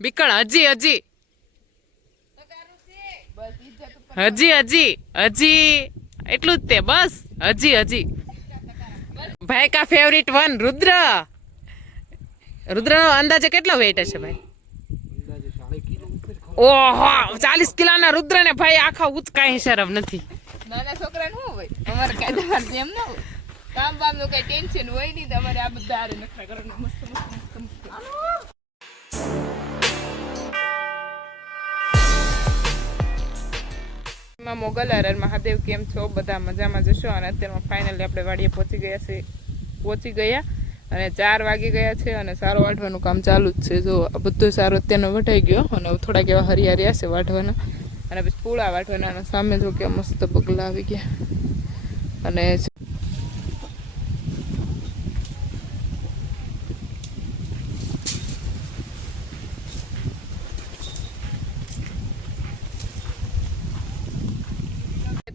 બીકણ હજી હજી હજી હજી હજી એટલું જ તે બસ હજી હજી ભાઈ કા ફેવરિટ વન રુદ્ર રુદ્ર નો અંદાજે કેટલો વેઇટ હશે ભાઈ ઓહો 40 કિલોના રુદ્ર ને ભાઈ આખા ઉચકાય શરમ નથી નાના છોકરાને શું હોય અમારે કાયદાવાર જેમ ન હોય કામ બામ નું કઈ ટેન્શન હોય નહીં તમારે આ બધા આરે નખરા કરવાનું મસ્ત મોગલ હર મહાદેવ કેમ છો બધા મજામાં જશો અને અત્યારમાં ફાઇનલી આપણે વાડીએ પહોંચી ગયા અને 4 વાગી ગયા છે અને સારો વાઢવાનું કામ ચાલુ જ છે જો આ બધું સારો અત્યારનો વઢાઈ ગયો અને થોડાક એવા હરિયા રહ્યા છે વાઢવાના અને પછી પૂળા વાઢવાના અને સામે જો કે મસ્ત બગલા આવી ગયા અને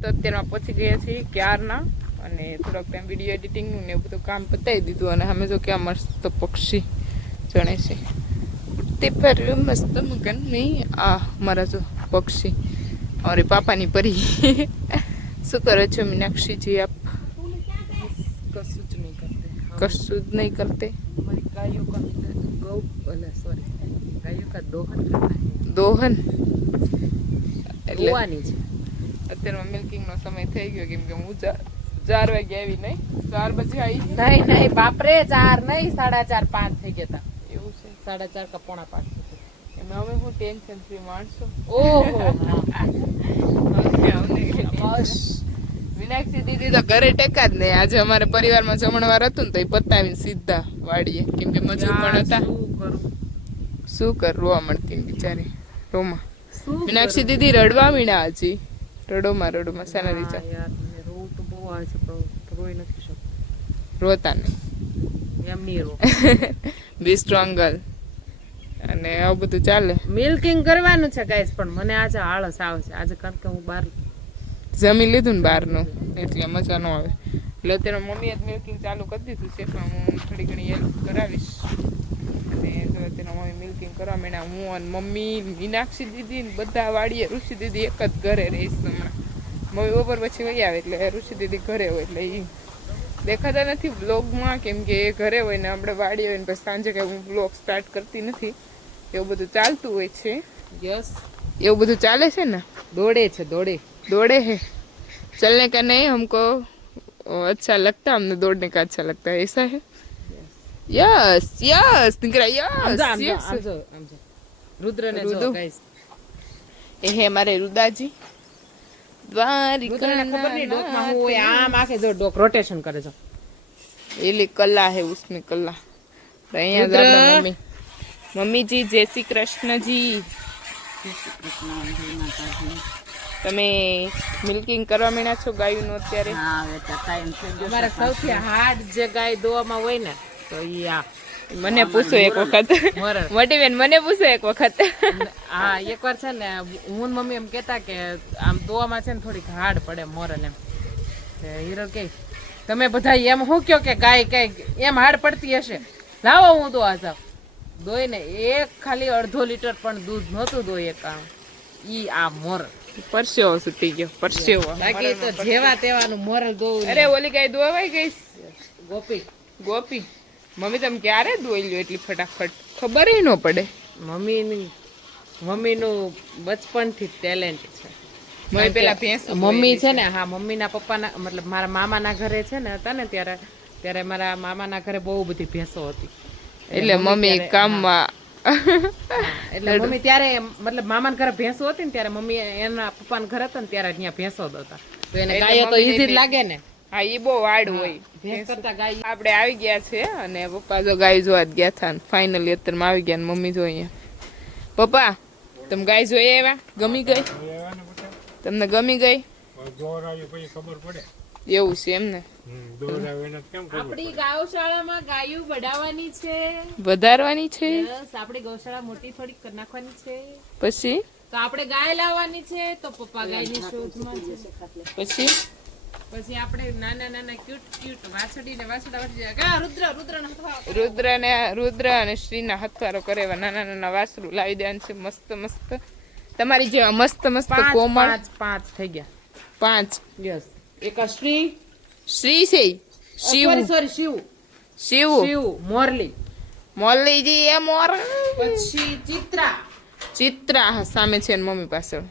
તો અત્યારમાં પહોંચી ગયા છીએ ક્યારના અને થોડોક ટાઈમ વિડીયો એડિટિંગનું ને એવું બધું કામ પતાવી દીધું અને અમે જો કે મસ્ત પક્ષી ચણે છે ઉડતે પર મસ્ત મગન નહીં આ મારા જો પક્ષી અરે પાપાની પરી શું કરો છો મીનાક્ષીજી આપ કશું જ નહીં કરતે દોહન એટલે અત્યારમાં મિલ્કિંગનો સમય થઈ ગયો કેમ કે હું 4 વાગે આવી નહીં 4 બજે આવી નહીં બાપરે 4 નહીં 4:30 5 થઈ ગયા હતા એવું છે 4:30 કે 4:45 એમાં હવે હું ટેન્શન ફ્રી માણસો ઓહો મીનાક્ષી દીદી તો ઘરે ટેકા જ નહીં આજે અમારે પરિવારમાં જમણવાર હતું ને તો એ પતાવીને સીધા વાડીએ કેમ કે મજૂર પણ હતા શું કર રોવા મળતી બિચારી રોમાં મીનાક્ષી દીદી રડવા મીણા હજી રડોમાં સાના રીચા રોતા નહીં બી સ્ટ્રોંગ ગર્લ અને આવું બધું ચાલે મિલ્કિંગ કરવાનું છે ગાઈસ પણ મને આજે આળસ આવે છે આજે કારણ કે હું બહાર જમી લીધું ને બહારનું એટલે મજા ન આવે એટલે અત્યારે મમ્મીએ મિલ્કિંગ ચાલુ કરી દીધું છે પણ હું થોડી ઘણી હેલ્પ કરાવીશ અને જો અત્યારે મમ્મી મિલ્કિંગ કરવા માંડ્યા હું અને મમ્મી મીનાક્ષી દીદી ને બધા વાડીએ ઋષિ દીદી એક જ ઘરે રહીશ હમણાં મમ્મી બપોર પછી વહી આવે એટલે ઋષિ દીદી ઘરે હોય એટલે એ દેખાતા નથી બ્લોગમાં કેમ કે એ ઘરે હોય ને આપણે વાડી હોય ને પછી સાંજે કંઈ હું બ્લોગ સ્ટાર્ટ કરતી નથી એવું બધું ચાલતું હોય છે યસ એવું બધું ચાલે છે ને दौड़े हैं चलने का नहीं हमको अच्छा लगता हमने दौड़ने का अच्छा लगता है ऐसा है यस यस निकला यस रुद्र ने जो गाइस ये है हमारे रुदाजी रुद्र ने खबर नहीं डोक में वो आम आके जो डोक रोटेशन करे जो ये कला है उसमें कला અહીંયા મમ્મી મમ્મીજી જય શ્રી કૃષ્ણજી તમે મિલ્કિંગ કરવા માંડ્યા છો ગાયનું અત્યારે અમારા સૌથી હાર્ડ જે ગાય દોવામાં હોય ને તો ઈ આ મને પૂછો એક વખત મોટી બેન મને પૂછો એક વખત હા એકવાર છે ને હું મમ્મી એમ કહેતા કે આમ દોવામાં છે ને થોડીક હાર્ડ પડે મોરલ એમ હીરો કે તમે બધા એમ હું કયો કે ગાય કઈ એમ હાર્ડ પડતી હશે લાવો હું દોવા જાવ દોઈ ને એક ખાલી અડધો લીટર પણ દૂધ નહોતું દોઈ એક ઈ આ મોરલ પરસેવો સુતી ગયો પરસેવો બાકી તો જેવા તેવાનું મોરલ દોવું અરે ઓલી ગાય દોવાઈ ગઈ ગોપી મમ્મી તમે ક્યારે દોઈ લ્યો એટલી ફટાફટ ખબર ન પડે મમ્મીનું બચપનથી ટેલેન્ટ છે મમ્મી પેલા ભેંસ મમ્મી છે ને હા મમ્મીના પપ્પાના મતલબ મારા મામાના ઘરે છે ને હતા ને ત્યારે મારા મામાના ઘરે બહુ બધી ભેંસો હતી એટલે મમ્મી કામમાં એટલે મમ્મી ત્યારે મતલબ મામાના ઘરે ભેંસો હતી ને ત્યારે મમ્મી એના પપ્પાના ઘરે હતા ને ત્યારે ત્યાં ભેંસો હતા તો એને ગાયો તો ઈઝી લાગે ને હા ઈ બહુ વાડ હોય ભેંસ કરતા ગાય આપણે આવી ગયા છે અને પપ્પા જો ગાય જોવા ગયા હતા ફાઇનલી અત્યારમાં આવી ગયા ને મમ્મી જો અહીંયા પપ્પા તમે ગાય જોઈ આવ્યા ગમી ગઈ તમને ગમી ગઈ એવું છે એમ ને આપણી ગૌશાળામાં ગાયો બઢાવવાની છે વધારવાની છે આપણી ગૌશાળા મોટી થોડી કરી નાખવાની છે પછી તો આપણે ગાય લાવવાની છે તો પપ્પા ગાયની શોધમાં છે પછી પછી આપણે નાના નાના ક્યુટ વાછડી ને વાછડા વાછડી રુદ્ર અને શ્રીના હથવારો કરે એવા નાના નાના વાસરું લાવી દેવાનું છે. મસ્ત મસ્ત તમારી જેવા મસ્ત મસ્ત કોમળ. પાંચ થઈ ગયા. 5 યસ. એક આ શ્રી છે શિવ મોરલીજી એ મોર. પછી ચિત્રા હા, સામે છે એની મમ્મી પાછળ.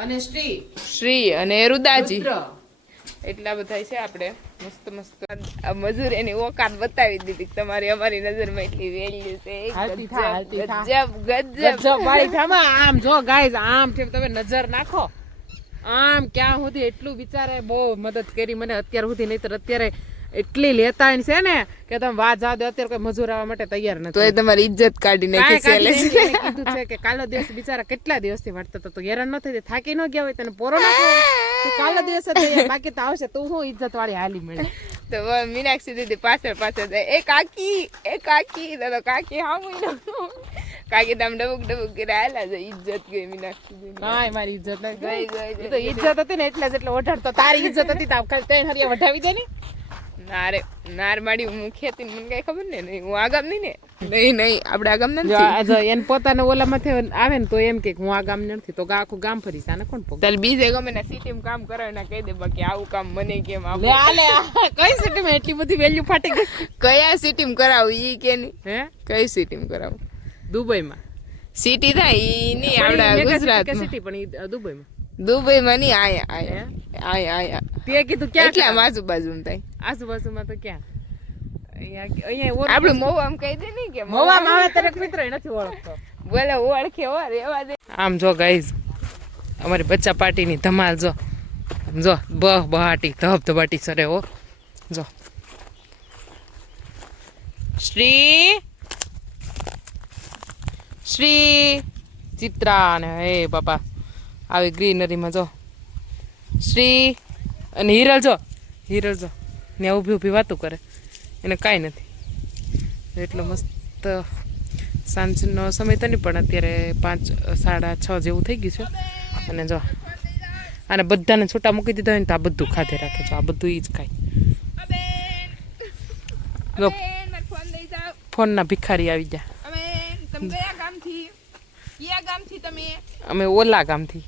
અને શ્રી અને રુદાજી. રુદ્ર. એટલા બધા છે આપણે. મસ્ત મસ્ત આ મજૂર એની ઓકાત બતાવી દીધી. તમારી અમારી નજરમાં એટલી વેલ્યુ છે. હાલતી થા. ગજબ વાળી થામાં આમ જો ગાઈઝ આમ છે તમે નજર નાખો આમ ક્યાં સુધી એટલું બિચારે બહુ મદદ કરી મને અત્યાર સુધી. નહીતર અત્યારે એટલી લેતાણ છે ને કે તમે વાત જાવ દે અત્યારે કોઈ મજૂર આવવા માટે તૈયાર નથી. તો એ તમારી ઇજ્જત કાઢી નાખી છે. કીધું છે કે કાલો દિવસ બિચારા કેટલા દિવસથી વાટતા હતા તો હેરાન ન થઈ થાકી ન ગયા હોય તને પોરો નાખો તો કાલો દિવસ જ જઈએ. બાકી તો આવશે તું હું ઇજ્જત વાળી હાલી મળે. તો મીનાક્ષી દીદી પાછળ જાય એ કાકી તો કાકી હા કાકી તમે ડબુક કર્યા હાલા છે. ઇજ્જત ગઈ મીનાક્ષી દીદી. કાંઈ મારી ઇજ્જત ન ગઈ. તો ઇજ્જત હતી ને એટલે જ એટલે ઓઢાડતો. તારી ઇજ્જત હતી તો ખાલી ત્રણ હરિયા વઢાવી દે ને. નાર માડી હું ખેતી મને કઈ ખબર ને હું આ ગામ નહીં આપણે આ ગામ નથી. એને પોતાને ઓલામાંથી આવે ને તો એમ કે હું આ ગામ નથી તો આખું ગામ ફરીશ. આને કોણ પગ તારે બીજે ગમે ને સિટીમાં કામ કરે ને કહી દે બાકી આવું કામ મને કેમ આપો. કઈ સિટીમાં એટલી બધી વેલ્યુ ફાટી ગઈ. કયા સિટીમાં કરાવું ઈ કે નહીં? હે કઈ સિટીમાં કરાવું? દુબઈમાં સિટી થાય ઈ નહીં આપડા ગુજરાતમાં સિટી પણ ઈ દુબઈમાં. દુબઈમાં નહીં આયા તે કીધું ક્યાં એટલે આજુબાજુમાં થાય. આજુબાજુમાં તો ક્યાં અહીંયા આપડે મોવામાં કહી દે ને કે મોવામાં આવે ત્યારે મિત્ર નથી ઓળખતો. બોલે ઓળખે હો રેવા દે. આમ જો ગાઈઝ અમારી બચ્ચા પાર્ટીની ધમાલ જો બહાટી ધબધબાટી સરે હો. જો શ્રી ચિત્રા ને હે બાપા આવી ગ્રીનરીમાં જો શ્રી અને હિરલ જો ને ઊભી વાતો કરે એને કાંઈ નથી. એટલો મસ્ત સાંજનો સમય તો નહીં પણ અત્યારે 5 સાડા 6 જેવું થઈ ગયું છે. અને જો આને બધાને છૂટા મૂકી દીધા હોય ને તો આ બધું ખાધે રાખે છે. આ બધું ઈ જ ખાય. જો ફોનના ભિખારી આવી ગયા. અમે ઓલા ગામથી.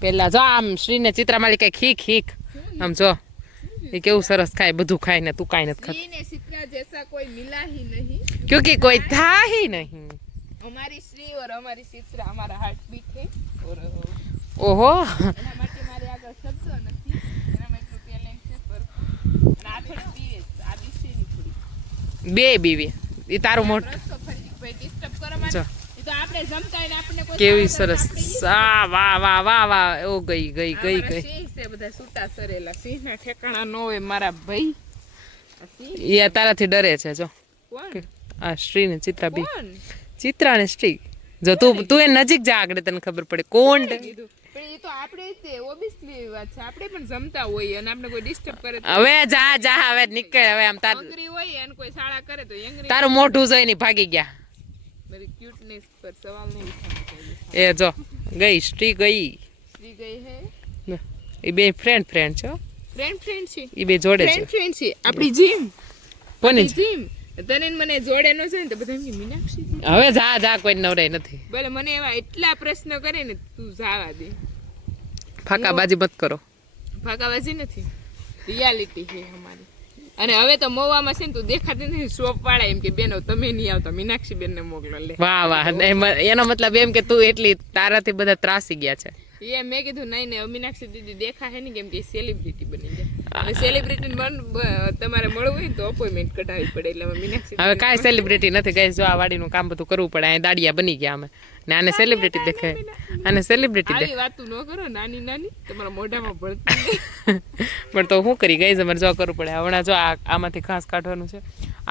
પેલા જો આમ શ્રીને ચિત્રામાળી કઈ ખીક આમ જો એ કેવું સરસ ખાય બધું ખાય ને તું કાંઈ નથી ખાતી ક્યોંકि કોઈ था ही नहीं. हमारी श्री और हमारी चित्रा हमारा हार्ट बीट है और ओहो એના માટે મારે આગળ શબ્દો નથી. એનામાં એટલું ટેલેન્ટ છે પર અને આ થોડી પીવે આ દિશેની થોડી બે બીવી એ તારું મોટું રસ્તો ફરી ભાઈ ડિસ્ટર્બ કરવા માટે એ તો આપણે જમતા ને આપણે કોઈ કેવી સરસ વાહ ઓ ગઈ સિંહ છે બધા છૂટા સરેલા સિંહના ઠેકાણા ન હોય મારા ભાઈ. એ તારાથી ડરે છે જો કોણ આ શ્રી ને ચિત્રા બી કોણ ચિત્રા ને શ્રી જો તું એ નજીક જા આગળ તને ખબર પડે કોણ. કીધું પણ એ તો આપણે તે ઓબિયસલી વાત છે આપણે પણ જમતા હોઈએ અને આપણે કોઈ ડિસ્ટર્બ કરે તો હવે જા હવે નીકળ હવે આમ હંગરી હોય અને કોઈ શાળા કરે તો હંગરી તારું મોઢું જોઈને ભાગી ગયા. મારી ક્યુટનેસ પર સવાલ નહીં ઉઠાવવો. એ જો ગઈ શ્રી ગઈ શ્રી ગઈ હે એ બે ફ્રેન્ડ છે ફ્રેન્ડ છે એ બે જોડે છે. ફ્રેન્ડ છે આપણી જીમ કોની જીમ તને મને જોડે નો છે ને તો બધા એમ મીનાક્ષી હવે જા કોઈ નવરાય નથી. ભલે મને એવા એટલા પ્રશ્ન કરે ને તું જાવા દે. ફાકાબાજી મત કરો. ભાગાબાજી નથી રિયાલિટી છે અમારી. અને હવે તો મોવામાં છે ને તું દેખાતી નથી શોપ વાળા એમ કે બેનો તમે નહીં આવતા મીનાક્ષી બેન ને મોકલો લે. વાહ એનો મતલબ એમ કે તું એટલી તારાથી બધા ત્રાસી ગયા છે. એ મેં કીધું નહીં મીનાક્ષી દીદી દેખા હે ને કેમ કે સેલિબ્રિટી બની જાય અને સેલિબ્રિટી તમારે મળવું હોય તો અપોઇન્ટમેન્ટ કઢાવવી પડે એટલે મીનાક્ષી હવે કાંઈ સેલિબ્રિટી નથી ગાઈસ. જો આ વાડીનું કામ બધું કરવું પડે. અહીં દાડિયા બની ગયા અમે ને આને સેલિબ્રિટી દેખાય આને સેલિબ્રિટી આવી વાતું ન કરો નાની તમારા મોઢામાં ભળતી પણ તો શું કરી ગાઈસ અમારે જો કરવું પડે. હમણાં જો આમાંથી ઘાસ કાઢવાનું છે.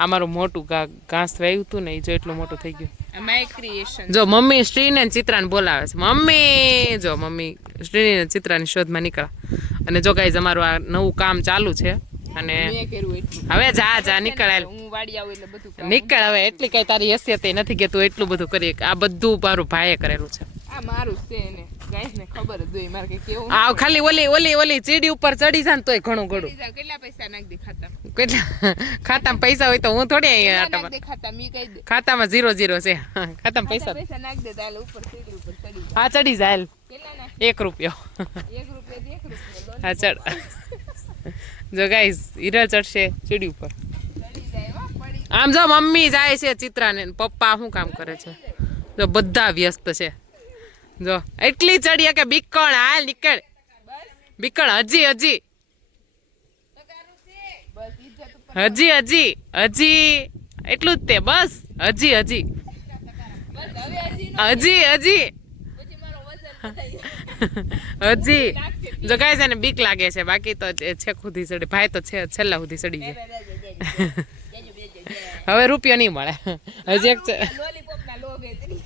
આ મારું મોટું ઘાસ વાવ્યું હતું ને એ જો એટલું મોટું થઈ ગયું. My creation. જો મમ્મી શ્રીને ચિત્રાને બોલાવે છે. મમ્મી શ્રીને ચિત્રાની શોધમાં નીકળ્યા. અને જો ગાઈસ અમારું આ નવું કામ ચાલુ છે અને હવે જા નીકળ હું વાડી આવું એટલે બધું નીકળ હવે. એટલી કઈ તારી હેસિયત નથી કે તું એટલું બધું કરી. આ બધું મારું ભાઈએ કરેલું છે. આ મારું છે ને ગાઈસ ને ખબર જ હોય મારે કે કેવું આ ખાલી ઓલી ચીડી ઉપર ચડી જાય ને તોય ઘણું ઘણું. કેટલા પૈસા નાખ દે ખાતામાં? કેટલા ખાતામાં પૈસા હોય તો હું થોડી અહીંયા આટામાં. નાખ દે ખાતામાં મી કહી દે. ખાતામાં 0 છે. ખાતામાં પૈસા પૈસા નાખ દે તાલે ઉપર સીડી ઉપર ચડી જાય. હા ચડી જાય. કેટલા નાખ? 1 રૂપિયો. 1 રૂપિયા હા ચડ. જો ગાઈસ હીરા ચડશે સીડી ઉપર. ચડી જાય હો પડી. આમ જો મમ્મી જાય છે ચિત્રાને, પપ્પા શું કામ કરે છે? જો બધા વ્યસ્ત છે. જો એટલી ચડીએ કે બીકણ હાલ નીકળ. બીકણ હજી બસ ઇજ્જત એટલું જ તે બસ હજી બસ હવે હજી પછી મારો વજન વધાઈ. હજી જો ગાઈસ એને બીક લાગે છે, બાકી તો છેક સુધી ચડી. ભાઈ તો છે છેલ્લા સુધી ચડી ગયા. હવે રૂપિયો નહીં મળે. હજી એક લોલીપોપ ના લોભે ચડી.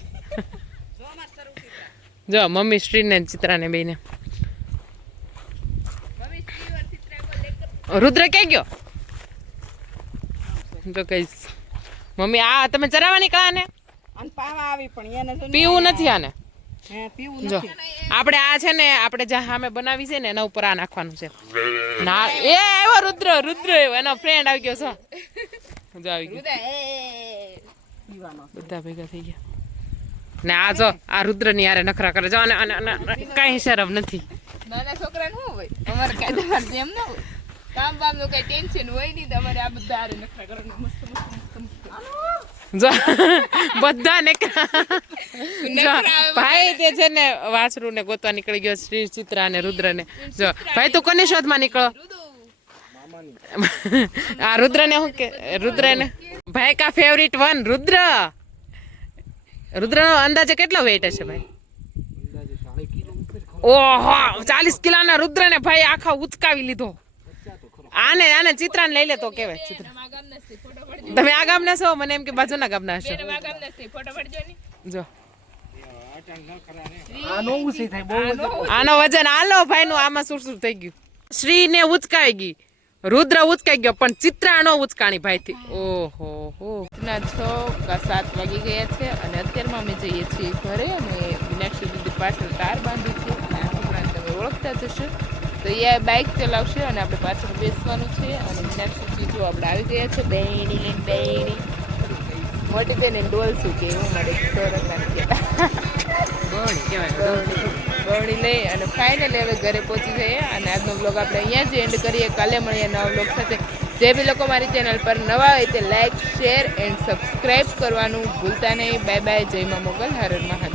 જો મમ્મી શ્રીને ચિત્રાને બેને. મમ્મી શ્રીવર ચિત્રા કો લેકર રુદ્ર ક્યાં ગયો? જો કઈશ મમ્મી આ તમે ચરાવવા નીકળ્યા ને? અને પાવા આવી પણ એને પીવું નથી આને. હે પીવું જો આપણે આ છે ને આપણે જ્યાં સામે બનાવી છે ને એના ઉપર આ નાખવાનું છે. ના એ આવ્યો રુદ્ર એનો ફ્રેન્ડ આવી ગયો છો. જો આવી ગયો. પીવાનો બધા ભેગા થઈ ગયા ને આ જો આ રુદ્ર ની યારે નખરા કરે જો અને કઈ શરમ નથી. નાના છોકરાને શું હોય? અમારે કાંઈ તમારે જેમ ના હોય. કામ બામનું કઈ ટેન્શન હોય નહીં. તમારે આ બધા હારે નખરા કરવાનું મસ્ત. જો બધા ને જો ભાઈ તે છે ને વાસરુ ને ગોતવા નીકળી ગયો શ્રી ચિત્રા ને રુદ્ર ને. જો ભાઈ તું કોની શોધમાં નીકળો? આ રુદ્ર ને શું કે રુદ્ર ને ભાઈ કા ફેવરિટ વન રુદ્ર નો અંદાજે કેટલો વેઇટ હશે ભાઈ? ઓહો 40 કિલોના રુદ્ર ને ભાઈ આખા ઉચકાવી લીધો. આને ચિત્રાને લઈ લે તો કેવાય. ચિત્ર તમે આ ગામના છો? મને એમ કે બાજુના ગામના હશો. જો આનો વજન હાલો ભાઈ નું આમાં સુરસુર થઈ ગયું. શ્રી ને ઉચકાઈ ગઈ, રુદ્ર ઉચકાઈ ગયો, પણ ચિત્રા નો ઉચકાણી ભાઈ થી. ઓહો હો 6:07 વાગી ગયા છે અને અત્યારમાં અમે જઈએ છીએ ઘરે. અને મીનાક્ષી દીદી પાછળ તાર બાંધી છે અને આ છોકરાને તમે ઓળખતા જશો. તો એ બાઇક ચલાવશે અને આપણે પાછળ બેસવાનું છે. અને મીનાક્ષી જો આપણે આવી ગયા છે બેણી લઈને. બેણી મોટી તેને ડોલ શું કે એવું મારે સરસ બવણી લઈ અને ફાઇનલી હવે ઘરે પહોંચી જઈએ. અને આજનો બ્લોગ આપણે અહીંયા જ એન્ડ કરીએ. કાલે મળીએ નવા બ્લોગ સાથે. જે બી લોકો મારી ચેનલ પર નવા હોય તે લાઇક શેર એન્ડ સબસ્ક્રાઈબ કરવાનું ભૂલતા નહીં. Bye bye. જય મા મોગલ. હર હર મહાદેવ.